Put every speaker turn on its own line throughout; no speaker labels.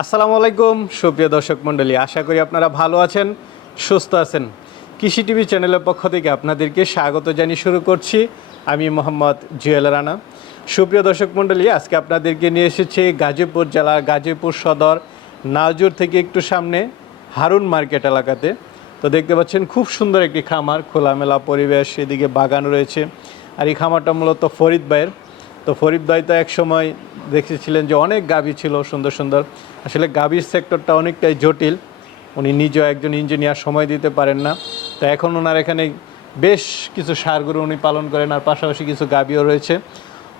আসসালামু আলাইকুম, সুপ্রিয় দর্শক মণ্ডলী। আশা করি আপনারা ভালো আছেন, সুস্থ আছেন। কৃষি টিভি চ্যানেলের পক্ষ থেকে আপনাদেরকে স্বাগত জানিয়ে শুরু করছি। আমি মোহাম্মদ জুয়েল রানা। সুপ্রিয় দর্শক মণ্ডলী, আজকে আপনাদেরকে নিয়ে এসেছি গাজীপুর জেলার গাজীপুর সদর নাজুর থেকে একটু সামনে হারুন মার্কেট এলাকাতে। তো দেখতে পাচ্ছেন, খুব সুন্দর একটি খামার, খোলামেলা পরিবেশ, এদিকে বাগান রয়েছে। আর এই খামারটা মূলত ফরিদ ভাইয়ের তো ফরিদ ভাই তো একসময় দেখেছিলেন যে অনেক গাবি ছিল সুন্দর সুন্দর। আসলে গাবির সেক্টরটা অনেকটাই জটিল। উনি নিজেও একজন ইঞ্জিনিয়ার, সময় দিতে পারেন না। তো এখন ওনার এখানে বেশ কিছু সারগুলো উনি পালন করেন আর পাশাপাশি কিছু গাবিও রয়েছে।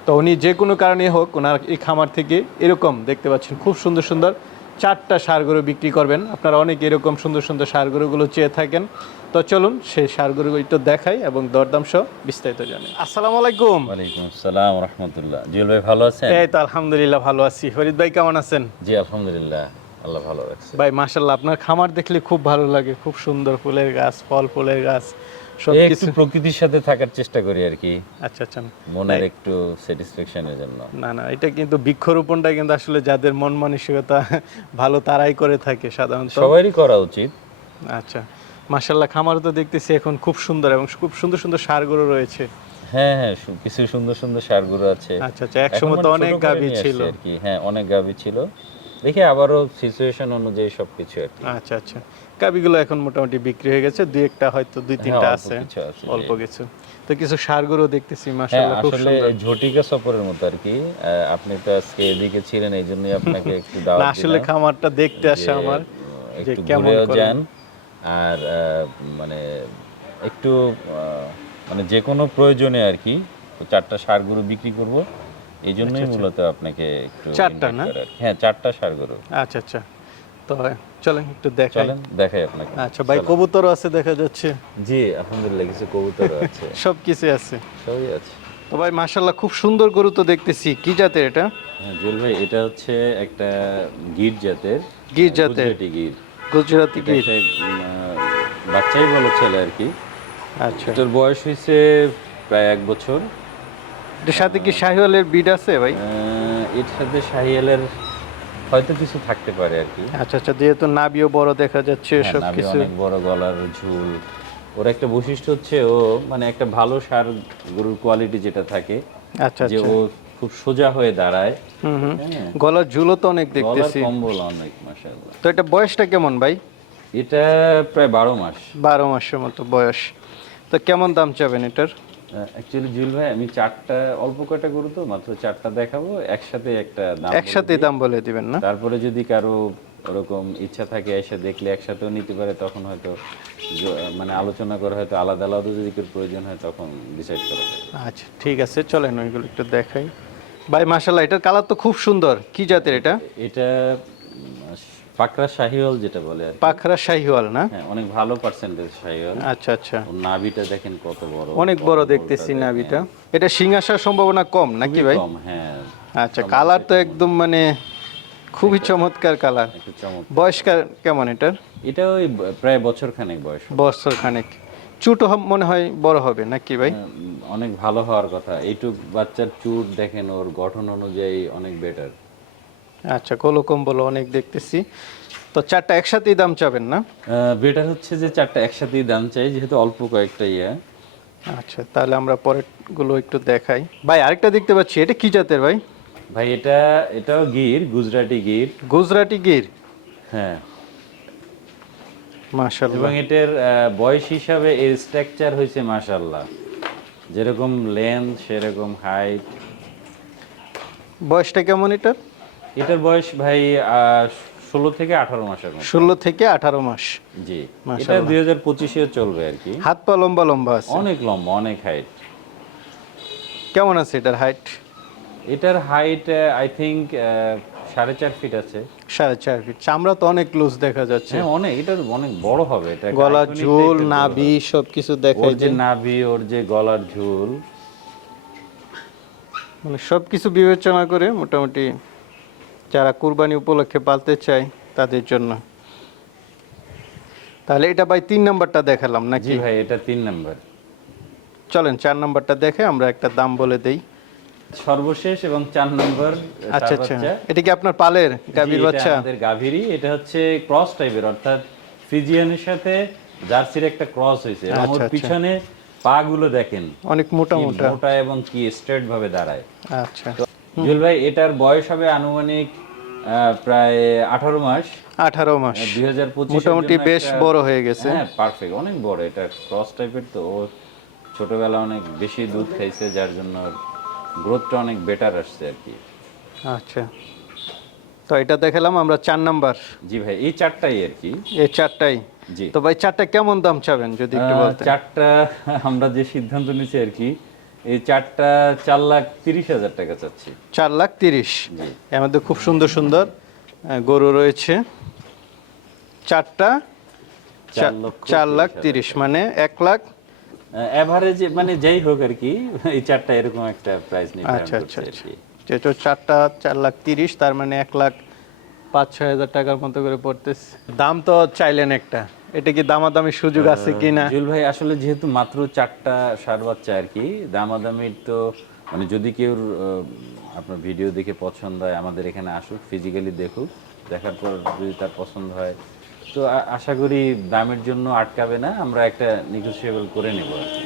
তো উনি যে কোনো কারণে হোক, ওনার এই খামার থেকে এরকম দেখতে পাচ্ছেন। খুব সুন্দর সুন্দর চারটা সারগরু বিক্রি করবেন। আপনারা অনেক এরকম সুন্দর সুন্দর সারগরুগুলো চেয়ে থাকেন। তো চলুন সেই সারগরুগুলো একটু দেখাই এবং দরদাম সহ বিস্তারিত জানি। আসসালামু আলাইকুম।
ওয়ালাইকুম আসসালাম রহমতুল্লাহ। জুয়েল ভাই ভালো আছেন?
এই তো আলহামদুলিল্লাহ ভালো আছি। ফরিদ ভাই কেমন আছেন?
জি আলহামদুলিল্লাহ। আল্লাহ ভালো রাখছে।
ভাই মাশাল্লাহ আপনার খামার দেখলে খুব ভালো লাগে। খুব সুন্দর ফুলের গাছ ফল ফুলের গাছ।
একটু প্রকৃতির সাথে থাকার চেষ্টা করি আর কি।
আচ্ছা আচ্ছা।
মনের একটু স্যাটিসফ্যাকশনের জন্য।
না না এটা কিন্তু বৃক্ষরোপণটা কিন্তু আসলে যাদের মন মানসিকতা ভালো তারাই করে থাকে সাধারণত।
সবারই করা উচিত।
আচ্ছা মাশাল্লাহ খামার তো দেখতেছি এখন খুব সুন্দর এবং খুব সুন্দর সুন্দর সারগুলো রয়েছে।
হ্যাঁ হ্যাঁ কিছু সুন্দর সুন্দর সারগুলো আছে।
আচ্ছা আচ্ছা একসময় তো অনেক গাভী ছিল।
আর কি। হ্যাঁ অনেক গাভী ছিল। দেখি আবারও সিচুয়েশন অনুযায়ী সবকিছু আর কি।
আচ্ছা আচ্ছা। গাভীগুলো এখন মোটামুটি বিক্রি হয়ে গেছে দুই একটা হয়তো দুই তিনটা
হ্যাঁ,
আছে
কিছু আছে,
অল্প কিছু। তো কিছু সারগুলো দেখতেছি
হ্যাঁ
মাশাল্লাহ খুব
আসলে
সুন্দর।
ঝটিকা সফরের মতো আর কি। আপনি তো আজকে এদিকে ছিলেন এই জন্যই আপনাকে একটু দাওয়াত
না আসলে খামারটা দেখতে আসে আমার যে কেমন করে-
যান। আর মানে একটু মানে যে কোনো প্রয়োজনে আর কি চারটা সার গরু বিক্রি করব। এই জন্যই মূলত আপনাকে একটু
আচ্ছা, চারটা না?
হ্যাঁ চারটা সার গরু।
আচ্ছা আচ্ছা। তো চলেন একটু দেখাই।
চলেন দেখাই আপনাকে।
আচ্ছা ভাই কবুতরও আছে দেখা যাচ্ছে।
জি আলহামদুলিল্লাহ কিছু কবুতর আছে।
সব কিছু আছে।
সবই আছে।
তো ভাই মাশাল্লাহ খুব সুন্দর গরু তো দেখতেছি। কি জাতের এটা?
হ্যাঁ জুয়েল ভাই এটা হচ্ছে একটা গির জাতের।
গির জাতের।
গুজরাটি গির।
গুজরাতি
এটা
গির।
বাচ্চাই বলো ছেলে আর কি।
আচ্ছা।
এটার বয়স হয়েছে প্রায় এক বছর।
এটার সাথে কি শাহিওয়ালের বিড আছে ভাই?
এর সাথে শাহিয়ালের হয়তো কিছু থাকতে পারে আর কি।
আচ্ছা আচ্ছা যেহেতু নাবিও বড় দেখা যাচ্ছে
হ্যাঁ,
সব কিছু
অনেক বড় গলার ঝুল। ওর একটা বৈশিষ্ট্য হচ্ছে ও মানে একটা ভালো সার গরুর কোয়ালিটি যেটা থাকে
আচ্ছা
যে
আচ্ছা।
ও খুব সোজা হয়ে দাঁড়ায়।
হুম হুম।
হ্যাঁ।
গলার ঝুলও তো অনেক দেখতেছি।
কম্বল অনেক মাশাআল্লাহ।
তো এটা বয়সটা কেমন ভাই?
এটা প্রায় বারো মাস।
বারো মাসের মতো বয়স। তো কেমন দাম চাবেন এটার?
অ্যাকচুয়ালি জুল ভাই আমি চারটা অল্প কয়টা গরু তো মাত্র চারটা দেখাবো একসাথে একটা দাম
একসাথে দাম বলে দিবেন না?
তারপরে যদি কারও ওরকম ইচ্ছা থাকে এসে দেখলে একসাথেও নিতে পারে তখন হয়তো মানে আলোচনা করে হয়তো আলাদা আলাদা যদি কেউ প্রয়োজন হয় তখন ডিসাইড করা যাবে
আচ্ছা ঠিক আছে চলেন ওইগুলো একটু দেখাই। ভাই মাশাল্লাহ এটার কালার তো খুব সুন্দর। কি জাতের এটা?
এটা পাকড়া শাহিওয়াল যেটা বলে আর।
পাখরা শাহিওয়াল না?
হ্যাঁ অনেক ভালো পার্সেন্টেজ শাহিওয়াল।
আচ্ছা আচ্ছা।
নাভিটা দেখেন কত বড়
অনেক বড় দেখতেছি নাভিটা। এটা শিং আসার সম্ভাবনা কম নাকি ভাই?
কম হ্যাঁ।
আচ্ছা কালার তো একদম মানে খুবই চমৎকার কালার বয়স কেমন এটার?
এটা ওই প্রায় বছর খানেক বয়স
বছর খানেক চুটো মনে হয় বড় হবে নাকি ভাই?
অনেক ভালো হওয়ার কথা। এইটুক বাচ্চার চুট দেখেন ওর গঠন অনুযায়ী অনেক বেটার
আচ্ছা কোলো কম্বল অনেক দেখতেছি। তো চারটা একসাথেই দাম চাবেন না?
বেটার হচ্ছে যে চারটা একসাথেই দাম চাই যেহেতু অল্প কয়েকটা ইয়ে।
আচ্ছা তাহলে আমরা পরেরগুলো একটু দেখাই। ভাই আরেকটা দেখতে পাচ্ছি এটা কি জাতের ভাই?
ভাই এটা এটাও গির গুজরাটি গির।
গুজরাটি গির?
হ্যাঁ।
মাশাল্লাহ
এবং এটার বয়স হিসাবে এর স্ট্রাকচার হয়েছে মাশাল্লাহ যেরকম লেন্থ সেরকম হাইট
বয়সটা কেমন এটার?
এটার বয়স ভাই ষোলো থেকে আঠারো মাসের মতো
ষোলো থেকে আঠারো মাস।
জি। এটা দুই হাজার পঁচিশে চলবে আর কি।
হাত পা লম্বা লম্বা আছে।
অনেক লম্বা অনেক হাইট
কেমন আছে এটার হাইট
এটার হাইট আই থিঙ্ক সাড়ে চার ফিট আছে।
সাড়ে চার ফিট চামড়া তো অনেক লুজ দেখা যাচ্ছে।
হ্যাঁ অনেক। এটা অনেক বড় হবে। এটা গলার
ঝোল নাভি সব কিছু
গরু।
দেখাই
যে নাভি ওর যে গলার ঝুল।
মানে সব কিছু বিবেচনা করে মোটামুটি যারা কুরবানি উপলক্ষে পালতে চায় তাদের জন্য। তাহলে এটা ভাই তিন নাম্বারটা দেখালাম
জি
নাকি
ভাই এটা তিন নাম্বার।
চলেন চার নাম্বারটা দেখে আমরা একটা দাম বলে দেই।
সর্বশেষ এবং চার নম্বর
আচ্ছা আচ্ছা। এটা কি আপনার পালের গাভীর বাচ্চা?
আমাদের গাভীরই। এটা হচ্ছে ক্রস টাইপের অর্থাৎ ফ্রিজিয়ানের সাথে জার্সির একটা ক্রস হয়েছে। এবং ওর
আচ্ছা, আচ্ছা।
পিছনে পা গুলো দেখেন।
অনেক মোটা মোটা।
মোটা এবং কি স্ট্রেট ভাবে দাঁড়ায়।
আচ্ছা।
জুয়েল ভাই এটার বয়স হবে আনুমানিক প্রায় আঠারো মাস।
আঠারো মাস।
দুই হাজার
মোটামুটি বেশ বড় হয়ে গেছে।
হ্যাঁ পারফেক্ট অনেক বড়। এটা ক্রস টাইপের তো ও ছোটবেলা অনেক বেশি দুধ খাইছে যার জন্য গ্রোথটা অনেক বেটার আসছে আর কি।
আচ্ছা। তো এটা দেখালাম আমরা চার নাম্বার।
জি ভাই এই চারটাই আর কি।
এই চারটাই।
জি।
তো ভাই চারটা কেমন দাম চাবেন যদি একটু
আহ,
বলতেন?
চারটা আমরা যে সিদ্ধান্ত নিয়েছি আর কি এই চারটা চার লাখ তিরিশ হাজার টাকা চাচ্ছি।
চার লাখ তিরিশ। এর মধ্যে খুব সুন্দর সুন্দর গরু রয়েছে। চারটা?
চার
লাখ
তিরিশ
মানে এক লাখ?
এভারেজে মানে যাই হোক আর কি এই চারটা এরকম একটা প্রাইস নির্ধারণ
আচ্ছা আচ্ছা আচ্ছা। চারটা চার লাখ তিরিশ তার মানে এক লাখ পাঁচ ছয় হাজার টাকার মতো করে পড়তেছে। দাম তো চাইলেন একটা। এটা কি দামাদামি সুযোগ আছে কি না
জুয়েল ভাই আসলে যেহেতু মাত্র চারটা সার বাচ্চা আর কি দামাদামির তো মানে যদি কেউ আপনার ভিডিও দেখে পছন্দ হয় আমাদের এখানে আসুক ফিজিক্যালি দেখুক দেখার পর যদি তার পছন্দ হয়। তো আশা করি দামের জন্য আটকাবে না আমরা একটা নেগোসিয়েবল করে নেব আর কি।